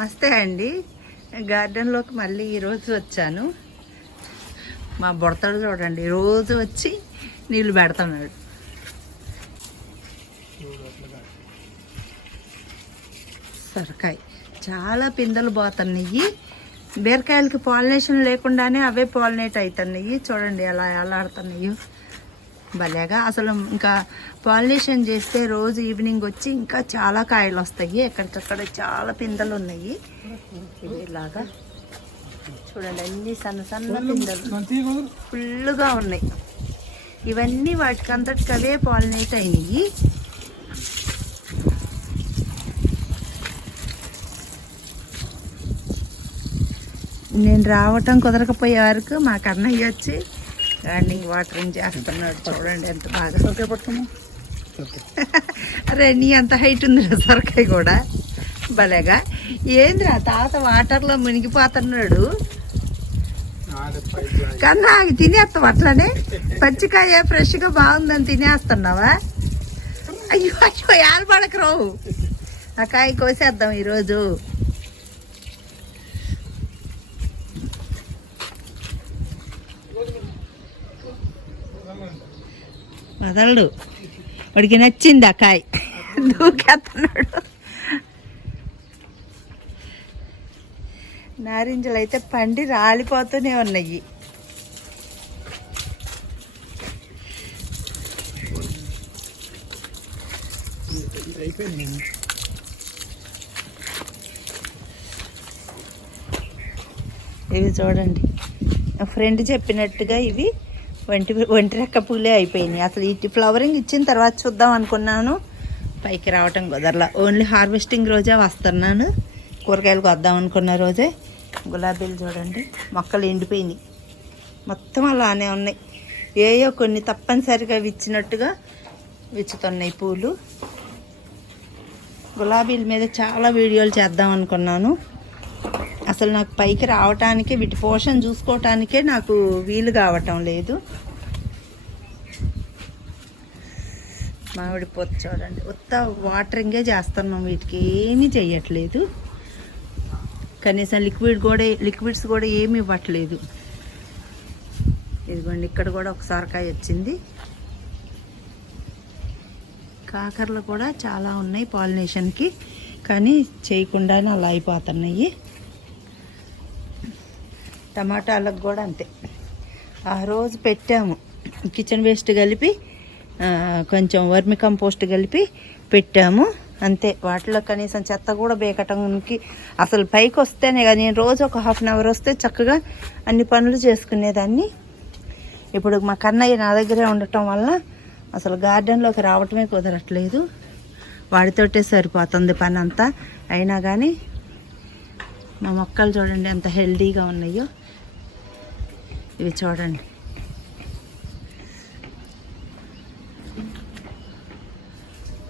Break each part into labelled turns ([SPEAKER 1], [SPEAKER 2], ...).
[SPEAKER 1] నమస్తే అండి. గార్డెన్లోకి మళ్ళీ ఈరోజు వచ్చాను. మా బుడతడు చూడండి రోజు వచ్చి నీళ్ళు పెడుతున్నాడు సొరకాయ. చాలా పిందెలు పోతున్నాయి. బీరకాయలకి పాలినేషన్ లేకుండానే అవే పాలినేట్ అవుతున్నాయి చూడండి ఎలా ఎలా ఆడుతున్నాయో భలేగా. అసలు ఇంకా పాలినేషన్ చేస్తే రోజు ఈవినింగ్ వచ్చి ఇంకా చాలా కాయలు వస్తాయి ఎక్కడికక్కడ చాలా పిందెలు ఉన్నాయి ఇలాగా. చూడండి అన్ని సన్న సన్న పిందెలు. ఫుల్గా ఉన్నాయి. ఇవన్నీ వాటికి అవే పాలినేట్ అయినాయి. నేను రావటం కుదరకపోయే వరకు మా కన్నయ్య వచ్చి గార్డెనింగ్ వాటరింగ్ చేస్తున్నాడు. చూడండి ఎంత బాగా.
[SPEAKER 2] ఓకే పట్టుకోము
[SPEAKER 1] అరే నీ అంత హైట్ ఉంది సొరకాయ కూడా. భలేగా. ఏంద్రా తాత వాటర్లో మునిగిపోతున్నాడు. కన్నా అవి తినేస్తాం అట్లానే? పచ్చికాయ ఫ్రెష్గా బాగుందని తినేస్తున్నావా? అయ్యో అయ్యో ఏలబడకు రావు. ఆ కాయ కోసేద్దాం ఈరోజు. వదలడు వాడికి నచ్చింది ఆ కాయ. దూకేస్తున్నాడు నారింజలు అయితే పండి రాలిపోతూనే ఉన్నాయి. ఇవి చూడండి. నా ఫ్రెండ్ చెప్పినట్టుగా ఇవి ఒంటి ఒంటి రెక్క పూలే అయిపోయినాయి. అసలు ఇటు ఫ్లవరింగ్ ఇచ్చిన తర్వాత చూద్దాం అనుకున్నాను. పైకి రావటం కుదరలా. ఓన్లీ హార్వెస్టింగ్ రోజే వస్తున్నాను. కూరగాయలు కొద్దాం అనుకున్న రోజే. గులాబీలు చూడండి. మొక్కలు ఎండిపోయినాయి. మొత్తం అలానే ఉన్నాయి. ఏయో కొన్ని తప్పనిసరిగా విచ్చినట్టుగా విచ్చుతున్నాయి పూలు. గులాబీల మీద చాలా వీడియోలు చేద్దాం అనుకున్నాను. అసలు నాకు పైకి రావటానికి వీటి పోషన్ చూసుకోవటానికే నాకు వీలు కావటం లేదు. మామిడి పొత్తు చూడండి. ఉత్త వాటరింగే చేస్తున్నాం వీటికి. ఏమీ చేయట్లేదు కనీసం లిక్విడ్ కూడా లిక్విడ్స్ కూడా ఏమి ఇవ్వట్లేదు. ఇదిగోండి ఇక్కడ కూడా ఒక వచ్చింది. కాకరలు కూడా చాలా ఉన్నాయి పాలినేషన్కి. కానీ చేయకుండానే అలా అయిపోతున్నాయి. టమాటాలకు కూడా అంతే. ఆ రోజు పెట్టాము. కిచెన్ వేస్ట్ కలిపి కొంచెం వర్మి కంపోస్ట్ కలిపి పెట్టాము. అంతే. వాటిలో కనీసం చెత్త కూడా బేకటానికి అసలు పైకి వస్తేనే కదా. నేను రోజు ఒక హాఫ్ అన్ అవర్ వస్తే చక్కగా అన్ని పనులు చేసుకునేదాన్ని. ఇప్పుడు మా కన్నయ్య నా దగ్గరే ఉండటం వల్ల అసలు గార్డెన్లోకి రావటమే కుదరట్లేదు. వాడితోటే సరిపోతుంది పని అంతా అయినా కానీ మా మొక్కలు చూడండి ఎంత హెల్దీగా ఉన్నాయో. ఇవి చూడండి.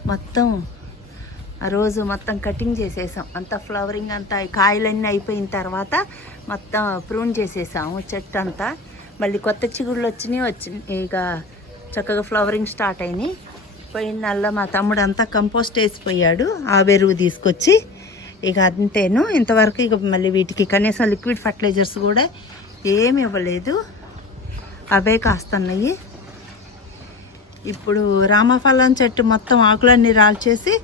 [SPEAKER 1] మొత్తం ఆ రోజు మొత్తం కటింగ్ చేసేసాం. అంతా ఫ్లవరింగ్ అంతా కాయలన్నీ అయిపోయిన తర్వాత మొత్తం ప్రూన్ చేసేసాము చెట్టు అంతా. మళ్ళీ కొత్త చిగుళ్ళు వచ్చినాయి వచ్చినాయి ఇక చక్కగా ఫ్లవరింగ్ స్టార్ట్ అయినాయి. పోయిన నల్ల మా తమ్ముడు అంతా కంపోస్ట్ వేసిపోయాడు ఆ ఎరువు తీసుకొచ్చి. ఇక అంతేను. ఇంతవరకు ఇక మళ్ళీ వీటికి కనీసం లిక్విడ్ ఫర్టిలైజర్స్ కూడా ఏమి ఇవ్వలేదు. అవే కాస్తున్నాయి. ఇప్పుడు రామఫలం చెట్టు మొత్తం ఆకులన్నీ రాల్చేసి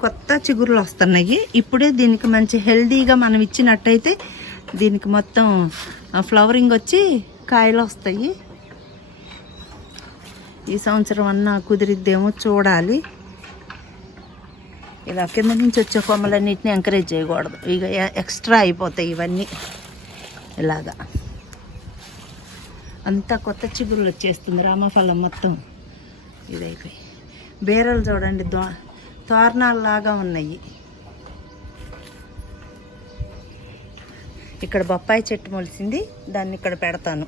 [SPEAKER 1] కొత్త చిగురులు వస్తున్నాయి. ఇప్పుడే దీనికి మంచి హెల్దీగా మనం ఇచ్చినట్టయితే దీనికి మొత్తం ఫ్లవరింగ్ వచ్చి కాయలు వస్తాయి. ఈ సంవత్సరం అన్నా కుదిరిద్దేమో చూడాలి. ఇలా కింద నుంచి వచ్చే కొమ్మలన్నిటిని ఎంకరేజ్ చేయకూడదు. ఇక ఎక్స్ట్రా అయిపోతాయి ఇవన్నీ. ఇలాగా. అంతా కొత్త చిగురులు వచ్చేస్తుంది రామఫలం మొత్తం. ఇదైపోయి. బీరలు చూడండి దో తోరణాలలాగా ఉన్నాయి. ఇక్కడ బొప్పాయి చెట్టు మొలిసింది దాన్ని ఇక్కడ పెడతాను.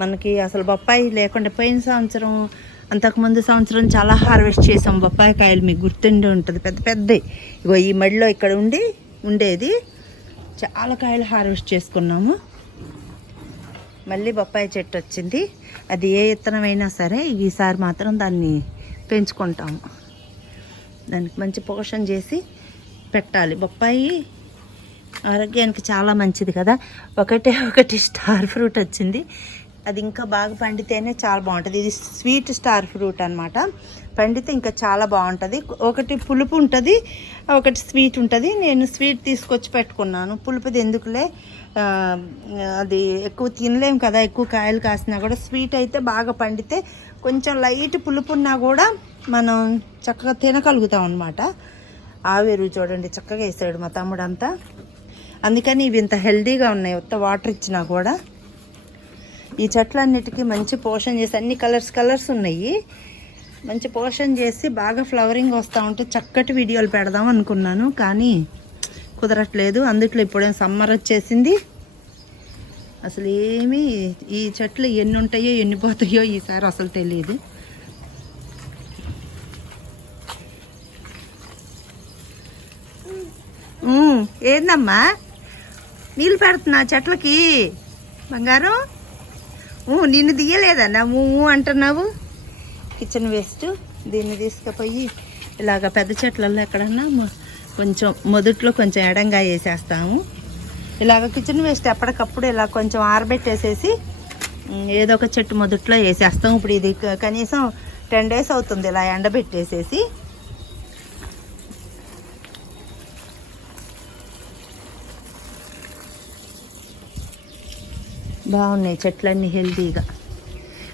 [SPEAKER 1] మనకి అసలు బొప్పాయి లేకుండా పోయిన సంవత్సరం అంతకుముందు సంవత్సరం చాలా హార్వెస్ట్ చేసాం బొప్పాయి కాయలు మీకు గుర్తుండి ఉంటుంది. పెద్ద పెద్దవి ఇగో ఈ మడిలో ఇక్కడ ఉండి ఉండేది. చాలా కాయలు హార్వెస్ట్ చేసుకున్నాము. మళ్ళీ బొప్పాయి చెట్టు వచ్చింది. అది ఏ విత్తనమైనా సరే ఈసారి మాత్రం దాన్ని పెంచుకుంటాము. దానికి మంచి పోషణ చేసి పెట్టాలి. బొప్పాయి ఆరోగ్యానికి చాలా మంచిది కదా. ఒకటే ఒకటి స్టార్ ఫ్రూట్ వచ్చింది. అది ఇంకా బాగా పండితేనే చాలా బాగుంటుంది. ఇది స్వీట్ స్టార్ ఫ్రూట్ అనమాట పండితే ఇంకా చాలా బాగుంటుంది. ఒకటి పులుపు ఉంటుంది ఒకటి స్వీట్ ఉంటుంది. నేను స్వీట్ తీసుకొచ్చి పెట్టుకున్నాను. పులుపుది ఎందుకులే? అది ఎక్కువ తినలేం కదా ఎక్కువ కాయలు కాసినా కూడా స్వీట్ అయితే బాగా పండితే కొంచెం లైట్ పులుపు ఉన్నా కూడా మనం చక్కగా తినగలుగుతాం అనమాట ఆవేరు చూడండి చక్కగా వేసాడు మా తమ్ముడు అంతా అందుకని ఇవి ఇంత హెల్దీగా ఉన్నాయి ఉత్త వాటర్ ఇచ్చినా కూడా. ఈ చెట్లన్నిటికీ మంచి పోషణ చేసి అన్ని కలర్స్ కలర్స్ ఉన్నాయి. మంచి పోషణ చేసి బాగా ఫ్లవరింగ్ వస్తూ ఉంటే చక్కటి వీడియోలు పెడదాం అనుకున్నాను కానీ కుదరట్లేదు. అందుట్లో ఇప్పుడే సమ్మర్ వచ్చేసింది. అసలు ఏమీ ఈ చెట్లు ఎన్ని ఉంటాయో ఎన్ని పోతాయో ఈసారి అసలు తెలియదు ఏందమ్మా? నీళ్ళు పెడుతున్నా చెట్లకి. బంగారం? నిన్ను తీయలేదన్నా? ఊ అంటున్నావు. Kitchen waste. దీన్ని తీసుకుపోయి ఇలాగ పెద్ద చెట్లలో ఎక్కడన్నా కొంచెం మొదట్లో కొంచెం ఎడంగా వేసేస్తాము. ఇలాగ కిచెన్ వేస్ట్ ఎప్పటికప్పుడు ఇలా కొంచెం ఆరబెట్టేసేసి ఏదో ఒక చెట్టు మొదట్లో వేసేస్తాం. ఇప్పుడు ఇది కనీసం టెన్ డేస్ అవుతుంది ఇలా ఎండబెట్టేసేసి. బాగున్నాయి చెట్లన్నీ హెల్తీగా.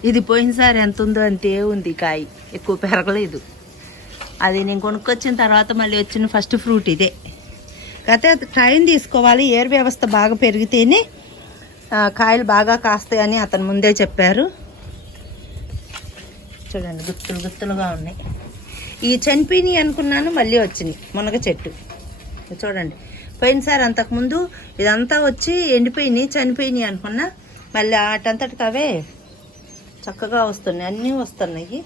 [SPEAKER 1] ఇది పోయినసారి ఎంత ఉందో అంతే ఉంది కాయ. ఎక్కువ పెరగలేదు. అది నేను కొనుక్కొచ్చిన తర్వాత మళ్ళీ వచ్చిన ఫస్ట్ ఫ్రూట్ ఇదే. అయితే అది టైం తీసుకోవాలి ఏర్ వ్యవస్థ బాగా పెరిగితేనే కాయలు బాగా కాస్తాయని అతను ముందే చెప్పారు. చూడండి గుత్తులు గుత్తులుగా ఉన్నాయి. ఈ చనిపోయినాయి అనుకున్నాను మళ్ళీ వచ్చినాయి మునగ చెట్టు. చూడండి పోయినసారి అంతకుముందు ఇదంతా వచ్చి ఎండిపోయినాయి చనిపోయినాయి అనుకున్నా మళ్ళీ ఆటంతటికి అవే చక్కగా వస్తున్నాయి అన్నీ వస్తున్నాయి.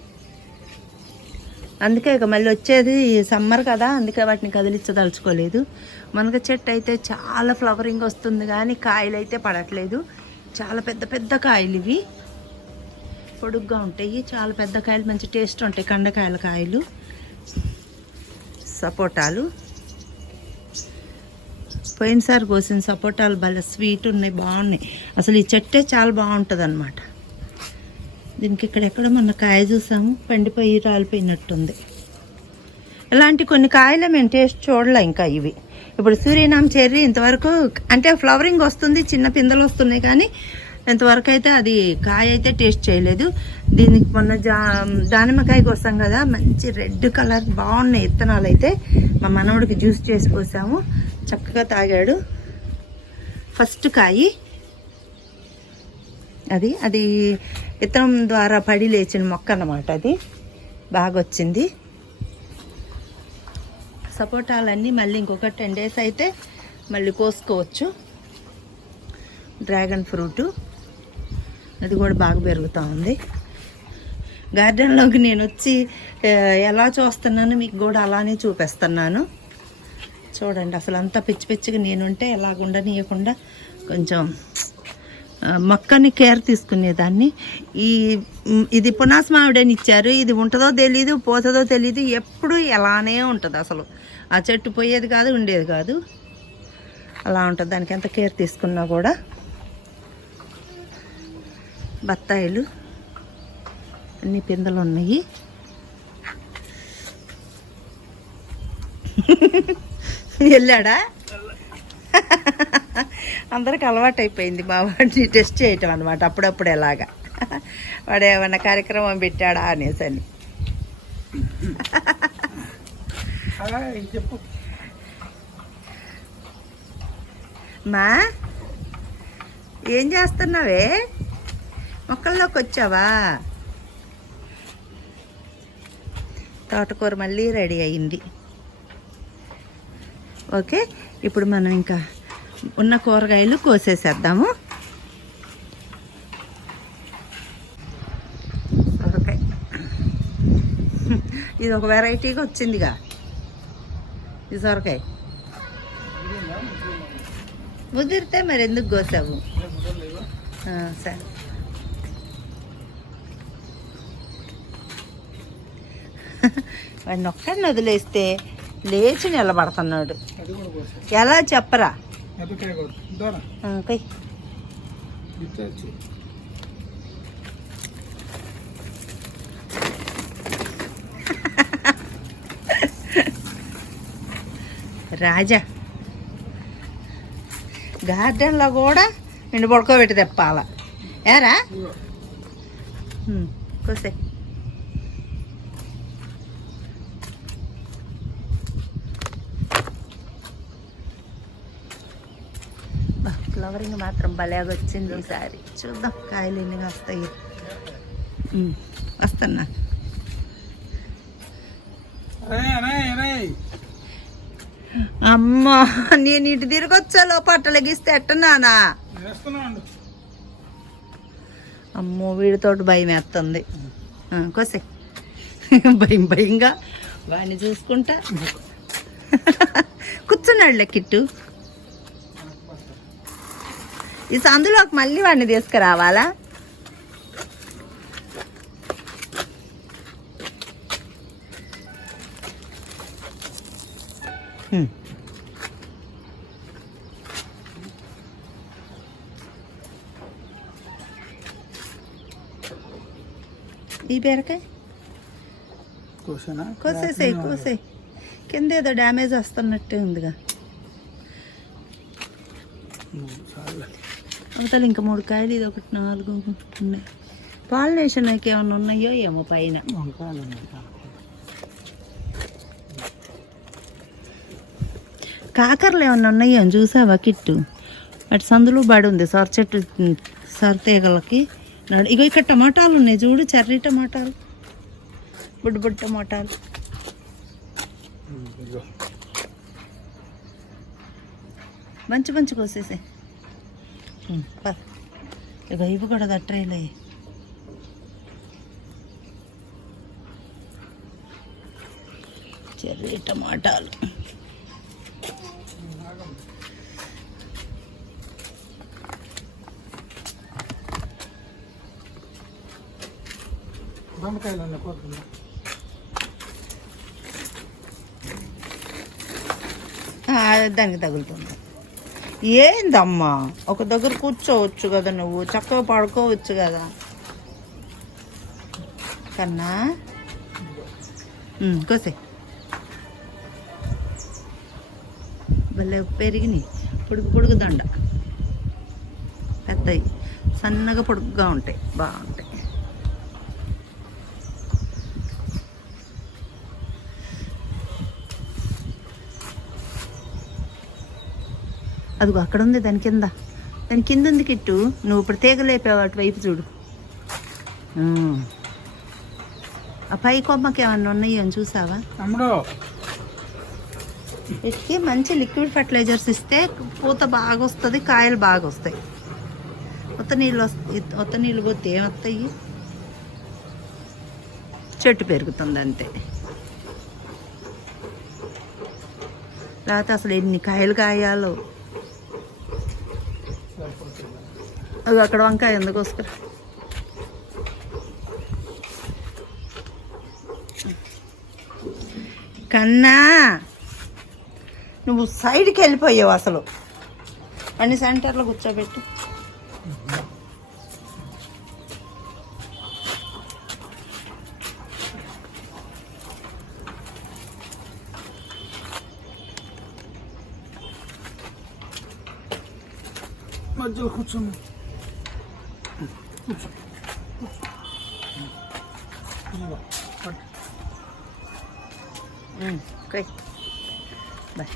[SPEAKER 1] అందుకే ఇక మళ్ళీ వచ్చేది సమ్మర్ కదా అందుకే వాటిని కదిలించదలుచుకోలేదు. మునగ చెట్టు అయితే చాలా ఫ్లవరింగ్ వస్తుంది కానీ కాయలు అయితే పడట్లేదు. చాలా పెద్ద పెద్ద కాయలు ఇవి. పొడుగ్గా ఉంటాయి. చాలా పెద్ద కాయలు మంచి టేస్ట్ ఉంటాయి కండకాయల కాయలు. సపోటాలు. పోయినసారి కోసిన సపోటాలు భలే స్వీట్ ఉన్నాయి బాగున్నాయి. అసలు ఈ చెట్టే చాలా బాగుంటుంది అనమాట దీనికి ఇక్కడెక్కడ మొన్న కాయ చూసాము పండిపోయి రాలిపోయినట్టుంది. ఇలాంటి కొన్ని కాయలు మేము టేస్ట్ చూడలే ఇంకా ఇవి. ఇప్పుడు సూర్యనామ చెర్రీ ఇంతవరకు అంటే ఫ్లవరింగ్ వస్తుంది చిన్న పిందెలు వస్తున్నాయి కానీ ఇంతవరకు అయితే అది కాయ అయితే టేస్ట్ చేయలేదు. దీనికి మొన్న జా దానిమ్మకాయ కోసాం కదా మంచి రెడ్ కలర్ బాగున్నాయి విత్తనాలు అయితే. మా మనవడికి జ్యూస్ చేసి పోసాము చక్కగా తాగాడు. ఫస్ట్ కాయి అది అది విత్తనం ద్వారా పడి లేచిన మొక్క అన్నమాట అది. బాగా వచ్చింది సపోటాలన్నీ మళ్ళీ ఇంకొక టెన్ డేస్ అయితే మళ్ళీ కోసుకోవచ్చు. Dragon fruit. అది కూడా బాగా పెరుగుతూ ఉంది. గార్డెన్లోకి నేను వచ్చి ఎలా చూస్తున్నాను మీకు కూడా అలానే చూపిస్తున్నాను. చూడండి అసలు అంతా పిచ్చి పిచ్చిగా నేనుంటే ఎలాగుండనీయకుండా కొంచెం మొక్కని కేర్ తీసుకునేదాన్ని. ఈ ఇది పునాస్ మామిడని ఇచ్చారు. ఇది ఉంటుందో తెలీదు పోతుందో తెలీదు ఎప్పుడు ఎలానే ఉంటుంది అసలు. ఆ చెట్టు పోయేది కాదు ఉండేది కాదు. అలా ఉంటుంది. దానికి ఎంత కేర్ తీసుకున్నా కూడా. బత్తాయిలు అన్ని పిందెలు ఉన్నాయి. వెళ్ళాడా. అందరికి అలవాటు అయిపోయింది మా వాడిని టెస్ట్ చేయటం అనమాట అప్పుడప్పుడు ఎలాగా. వాడు ఏమన్నా కార్యక్రమం పెట్టాడా అనేసి అని. మా ఏం చేస్తున్నావే? మొక్కల్లోకి వచ్చావా? తోటకూర మళ్ళీ రెడీ అయింది. ఓకే? ఇప్పుడు మనం ఇంకా ఉన్న కూరగాయలు కోసేసేద్దాము. సొరకాయ ఇది ఒక వెరైటీగా వచ్చిందిగా. ఇది సొరకాయ. ముదిరితే మరి ఎందుకు కోసావు? సరే. వాడిని ఒక్కడిని వదిలేస్తే లేచి నిలబడుతున్నాడు. ఎలా చెప్పరా? రాజా గార్డెన్లో కూడా నిన్ను పడుకోబెట్టి తెప్పాల? ఏరా? కోసే ఫ్లవరింగ్ మాత్రం భలేగా వచ్చింది ఈసారి. చూద్దాం కాయలు ఎన్ని వస్తాయి వస్తున్నా. అమ్మా నేను ఇటు తిరిగొచ్చా పట్టలగిస్తే ఎట్టనానా
[SPEAKER 2] వేస్తున్నాను
[SPEAKER 1] అమ్మో వీడితోటి భయం వేస్తుంది కోసే. భయం భయంగా వాడిని చూసుకుంటా. కూర్చున్నాడులే కిట్టు. ఈ సందులోకి మళ్ళీ వాడిని తీసుకురావాలా. ఈ బీరకాయ?
[SPEAKER 2] కోసేనా?
[SPEAKER 1] కోసేసాయి కోసేయి. కింద ఏదో డ్యామేజ్ వస్తున్నట్టే ఉందిగా
[SPEAKER 2] చాలే
[SPEAKER 1] అవతల ఇంకా మూడు కాయలు ఇది ఒకటి నాలుగు ఉన్నాయి. పాలినేషన్ ఏమైనా ఉన్నాయో ఏమో పైన.
[SPEAKER 2] వంకాయలు
[SPEAKER 1] కాకరలు ఏమన్నా ఉన్నాయో చూసావా కిట్టు? అటు సందులో బడి ఉంది సొర చెట్టు సొర తీగలకి. నడు ఇగో ఇక్కడ టమాటాలు ఉన్నాయి చూడు చెర్రీ టమాటాలు. బుడ్డ బుడ్డ టమాటాలు. మంచి మంచి కోసేసే ఇక ఇవి కూడా దట్టరేలే చెర్రీ టమాటాలు
[SPEAKER 2] దొండకాయలు ఉన్నాయి కోరుకుందా
[SPEAKER 1] ఆ, దానికి తగులుతుంది ఏందమ్మా? ఒక దగ్గర కూర్చోవచ్చు కదా నువ్వు. చక్కగా పడుకోవచ్చు కదా. కన్నా? కోసే. భలే పెరిగినాయి. పొడుగు పొడుగు దండ. పెద్దవి సన్నగా పొడుగ్గా ఉంటాయి. బాగుంటాయి. అదిగో అక్కడ ఉంది దాని కింద. దాని కింద ఉంది కిట్టు. నువ్వు ఇప్పుడు తీగ లేపావు అటువైపు చూడు. ఆ. పై కొమ్మకి ఏమన్నా ఉన్నాయో అని చూసావా? వీటికి మంచి లిక్విడ్ ఫర్టిలైజర్స్ ఇస్తే పూత బాగా వస్తుంది కాయలు బాగా వస్తాయి. ఉత్త నీళ్ళు వస్తాయి ఉత్త నీళ్ళు పోతే ఏమొస్తాయి చెట్టు పెరుగుతుంది అంతే. లేకపోతే అసలు ఎన్ని కాయలు కాయాలో? అది అక్కడ వంకాయ ఎందుకు వస్తారు కన్నా నువ్వు సైడ్కి వెళ్ళిపోయావు అసలు. అన్ని సెంటర్లో కూర్చోబెట్టు.
[SPEAKER 2] మధ్యలో కూర్చోండి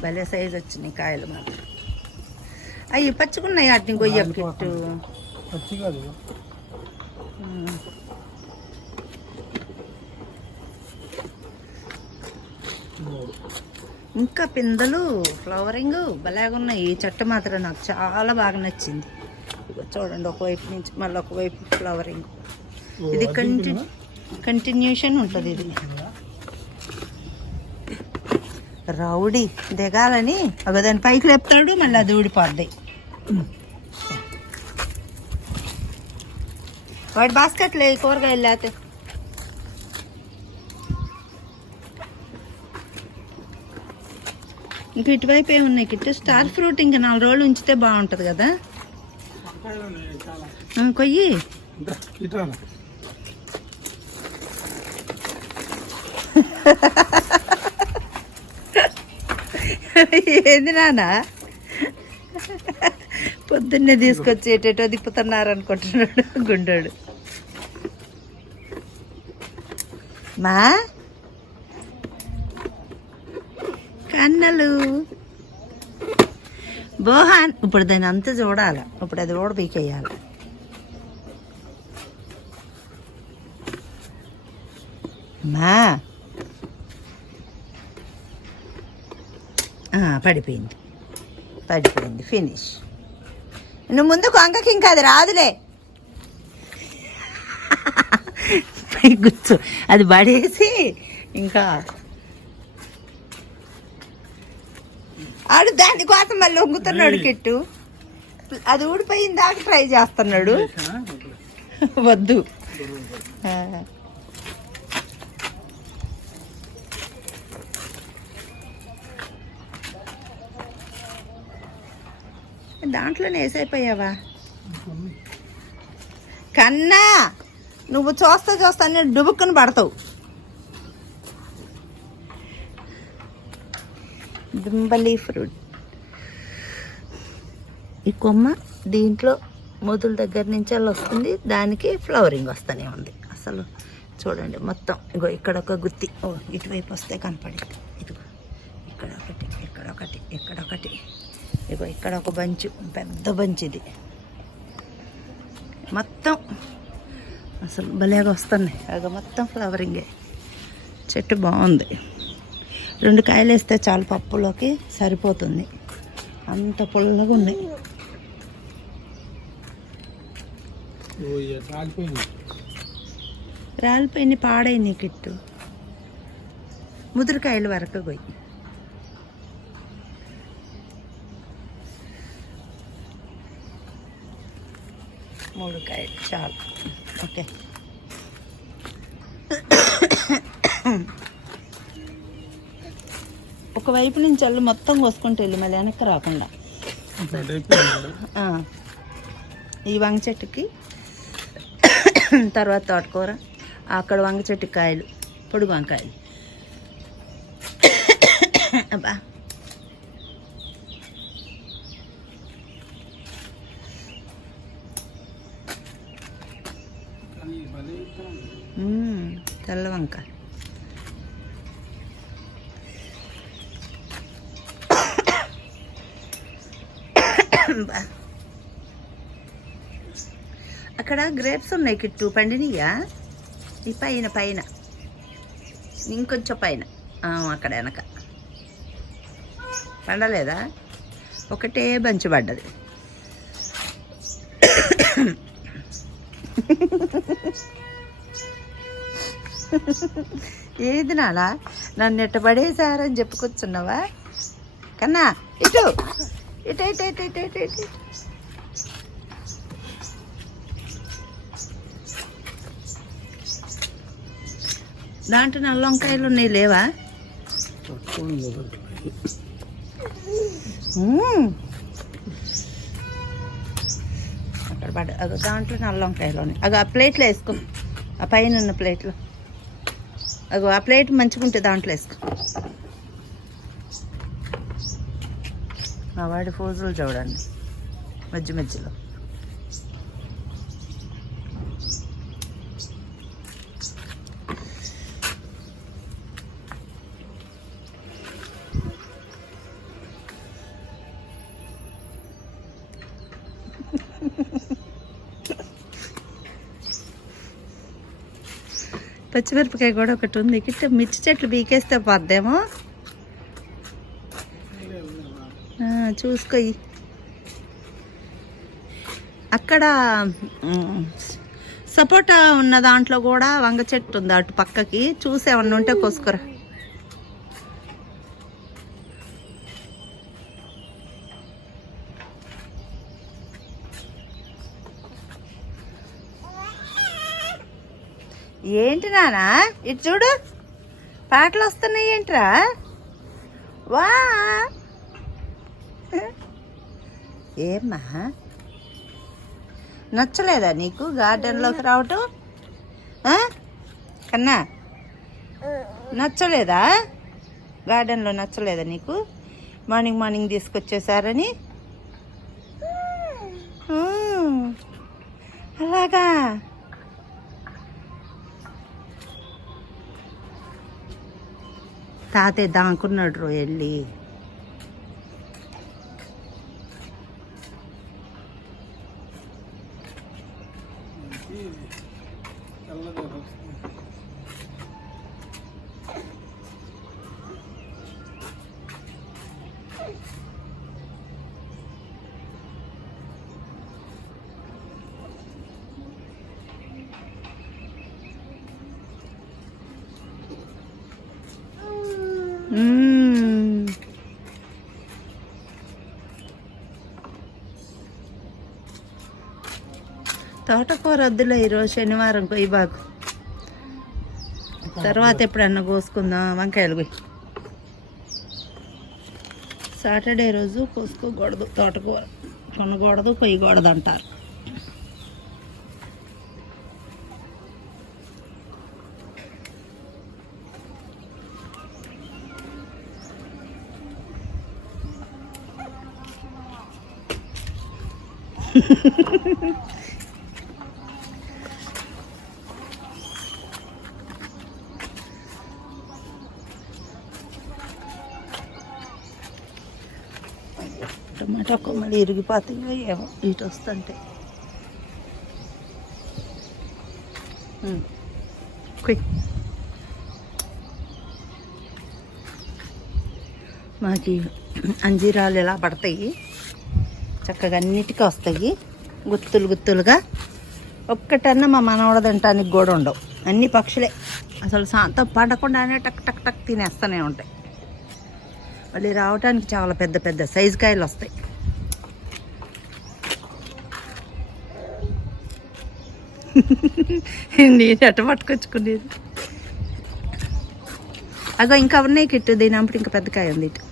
[SPEAKER 1] భలే సైజ్ వచ్చినాయి కాయలు మాత్రం. అవి పచ్చుకున్నాయి వాటిని కొయ్య
[SPEAKER 2] పచ్చి కాదు. మూడు
[SPEAKER 1] ఇంకా పిందెలు ఫ్లవరింగ్ ఉన్నాయి. ఈ చెట్టు మాత్రం నాకు చాలా బాగా నచ్చింది. చూడండి ఒకవైపు నుంచి మళ్ళీ ఒకవైపు ఫ్లవరింగ్ ఇది
[SPEAKER 2] అది
[SPEAKER 1] కంటి
[SPEAKER 2] తినవా?
[SPEAKER 1] కంటిన్యూషన్ ఉంటుంది ఇది. రౌడీ దిగాలని ఒక దాని పైకి లేపుతాడు మళ్ళీ అది ఊడిపోద్ది. వాడి బాస్కెట్లో కూరగాయలు లేతే. ఇంక ఇటువైపు ఏమున్నాయి కిట్టు? స్టార్ ఫ్రూట్ ఇంకా నాలుగు రోజులు ఉంచితే బాగుంటుంది కదా. కొయ్యి
[SPEAKER 2] ఇంకా ఇట్లా
[SPEAKER 1] ఏంది నాన్న? పొద్దున్నే తీసుకొచ్చి ఏటేటో తిప్పుతున్నారు అనుకుంటున్నాడు గుండోడు. మా? కన్నలు. బోహాన్ ఇప్పుడు దాన్ని అంతా చూడాలి. ఇప్పుడు అది కూడా పీకేయాలి. మా ఆ, పడిపోయింది. పడిపోయింది. ఫినిష్ నువ్వు ముందు కొంకకి ఇంకా అది రాదులే. పై గుచ్చు. అది పడేసి ఇంకా ఆడు దానికోసం మళ్ళీ వంగుతున్నాడు కిట్టు. అది ఊడిపోయిన దాకా ట్రై చేస్తున్నాడు. వద్దు. దాంట్లోనే వేసైపోయావా? కన్నా నువ్వు చూస్తా చూస్తా నేను డుబుక్కుని పడతావు. దుంబలి ఫ్రూట్. ఈ కొమ్మ దీంట్లో మొదల దగ్గర నుంచి అలా వస్తుంది దానికి ఫ్లవరింగ్ వస్తూనే ఉంది. అసలు చూడండి మొత్తం. ఇగో ఇక్కడ ఒక గుత్తి. ఓ ఇటువైపు వస్తే కనపడింది. ఇదిగో ఇక్కడ ఒకటి ఇక్కడ ఒకటి ఇక్కడ ఒకటి. ఇగో ఇక్కడ ఒక బంచు పెద్ద బంచ్ ఇది. మొత్తం అసలు భలేగా వస్తున్నాయి. అగ మొత్తం ఫ్లవరింగే చెట్టు బాగుంది. రెండు కాయలు వేస్తే చాలు పప్పులోకి సరిపోతుంది. అంత పుల్లగా ఉన్నాయి.
[SPEAKER 2] ఇక
[SPEAKER 1] రాలిపోయిన పాడైంది కిట్టు. ముదురుకాయలు వరకు పోయి. మూడు కాయలు చాలు. ఓకే. ఒకవైపు నుంచి అల్లు మొత్తం కోసుకుంటూ వెళ్ళి మళ్ళీ వెనక్కి రాకుండా. ఈ వంగ చెట్టుకి తర్వాత తోటకూర అక్కడ వంగ చెట్టు కాయలు పొడుగు వంకాయలు. అబ్బా
[SPEAKER 2] కానీ భలే ఇస్తాం.
[SPEAKER 1] మ్మ్. తెల్ల వంక అబ్బా. అక్కడ గ్రేప్స్ ఉన్నాయి కిట్టు పండినయ్యా? ఈ పైన పైన. ఇంకొంచెం పైన. అక్కడ వెనక. పండలేదా? ఒకటే బంచి పడ్డది. ఏది నాలా నన్ను ఎట్ట పడేశారని చెప్పుకొచ్చున్నావా? కన్నా ఇటు. ఇటు ఇటు ఇటు ఇటు ఇటు ఇటు. దాంట్లో నల్ల వంకాయలు ఉన్నాయి లేవా? అక్కడ పడ. అగో దాంట్లో నల్ల వంకాయలు ఉన్నాయి. అగో ఆ ప్లేట్లో వేసుకో. ఆ పైన ఉన్న ప్లేట్లో. అగో ఆ ప్లేట్ మంచిగా ఉంటే దాంట్లో వేసుకో. మా వాడి ఫోజులు చూడండి. మధ్య మధ్యలో. పచ్చిమిరపకాయ కూడా ఒకటి ఉంది. కిట్ట మిర్చి చెట్లు బీకేస్తే పద్దేమో. చూసుకోయి అక్కడ సపోటా ఉన్న దాంట్లో కూడా వంగ చెట్టు ఉంది అటు పక్కకి. చూసి ఏమన్నా ఉంటే కోసుకురా. ఏంటి నానా? ఇటు చూడు. పాటలు వస్తున్నాయి ఏంట్రా? వా! ఏమ్మా? నచ్చలేదా నీకు గార్డెన్లోకి రావటం? కన్నా? నచ్చలేదా? గార్డెన్లో నచ్చలేదా నీకు? మార్నింగ్ మార్నింగ్ తీసుకొచ్చేసారని తాతయ్య దాంకున్నాడు రో వెళ్ళి
[SPEAKER 2] తెల్లగా
[SPEAKER 1] తోటకూర వద్దులే ఈరోజు శనివారం కొయ్యబాకు తర్వాత ఎప్పుడన్నా కోసుకుందాం వంకాయలు పోయి. సాటర్డే రోజు కోసుకోకూడదు తోటకూర. కొనకూడదు కొయ్యకూడదు అంటారు కొమ్మలు ఇరిగిపోతాయో ఏమో ఇటు వస్తుంటే. ఉమ్. కొయ్ మాకి అంజీరాలు ఇలా పడతాయి? చక్కగా అన్నిటికీ వస్తాయి. గుత్తులు గుత్తులుగా. ఒక్కటన్నా మా మనవడ తినటానికి కూడా ఉండవు. అన్ని పక్షులే. అసలు శాంతం పడకుండానే టక్ టక్ టక్ తినేస్తూనే ఉంటాయి. మళ్ళీ రావటానికి చాలా పెద్ద పెద్ద సైజు కాయలు వస్తాయి. నేను ఎట్ట పట్టుకొచ్చుకునేది? అగో ఇంకా ఉన్నాయి కిట్టు. దీని అప్పుడు ఇంకా పెద్ద కాయ ఉంది ఇటు.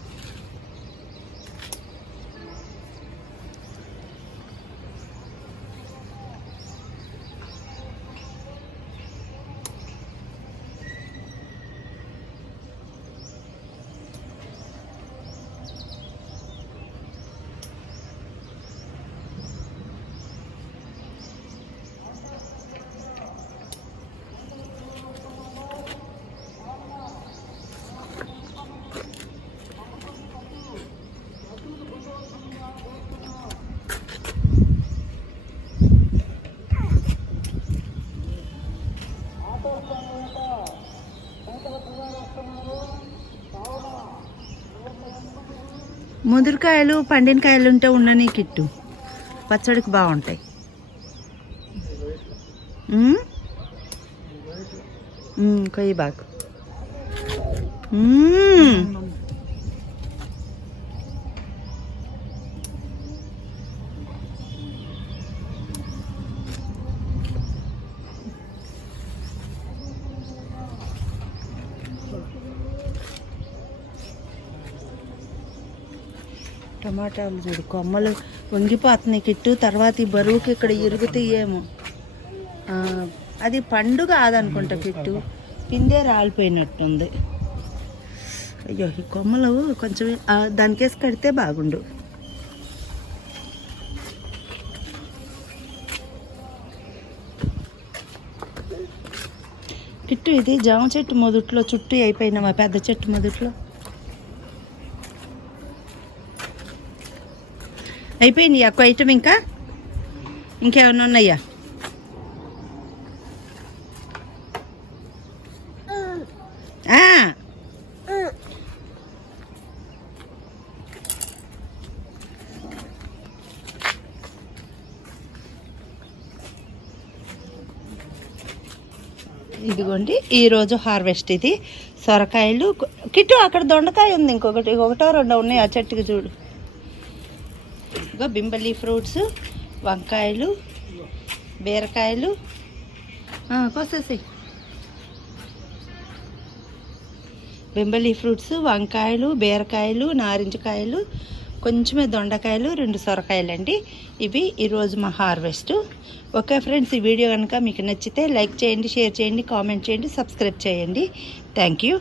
[SPEAKER 1] ముదురుకాయలు పండిన కాయలు ఉంటే ఉండని కిట్టు. పచ్చడికి బాగుంటాయి. కొయ్యి బాగు టమాటాలు చూడు కొమ్మలు వంగిపోతున్నాయి. కిట్టు తర్వాత ఈ బరువుకి ఇక్కడ ఇరుగుతాయేమో అది పండు కాదనుకుంటా కిట్టు. పిందే రాలిపోయినట్టుంది. అయ్యో ఈ కొమ్మలు కొంచెం దానికేసి కడితే బాగుండు. కిట్టు ఇది జామ చెట్టు మొదట్లో చుట్టూ అయిపోయినా మా పెద్ద చెట్టు మొదట్లో? అయిపోయింది ఎక్కువ ఐటమ్ ఇంకా? ఇంకేమైనా ఉన్నాయా? ఇదిగోండి ఈరోజు హార్వెస్ట్ ఇది. సొరకాయలు కిట్టు అక్కడ దొండకాయ ఉంది ఇంకొకటి ఒకటో రెండో ఉన్నాయి ఆ చెట్టుకి చూడు. ఇదిగో బింబలి ఫ్రూట్స్ వంకాయలు బీరకాయలు. కోసేసి. బింబలి ఫ్రూట్స్ వంకాయలు బీరకాయలు నారింజకాయలు కొంచెమే దొండకాయలు రెండు సొరకాయలు అండి ఇవి ఈరోజు మా హార్వెస్ట్. ఓకే ఫ్రెండ్స్ ఈ వీడియో కనుక మీకు నచ్చితే లైక్ చేయండి షేర్ చేయండి కామెంట్ చేయండి సబ్స్క్రైబ్ చేయండి. Thank you.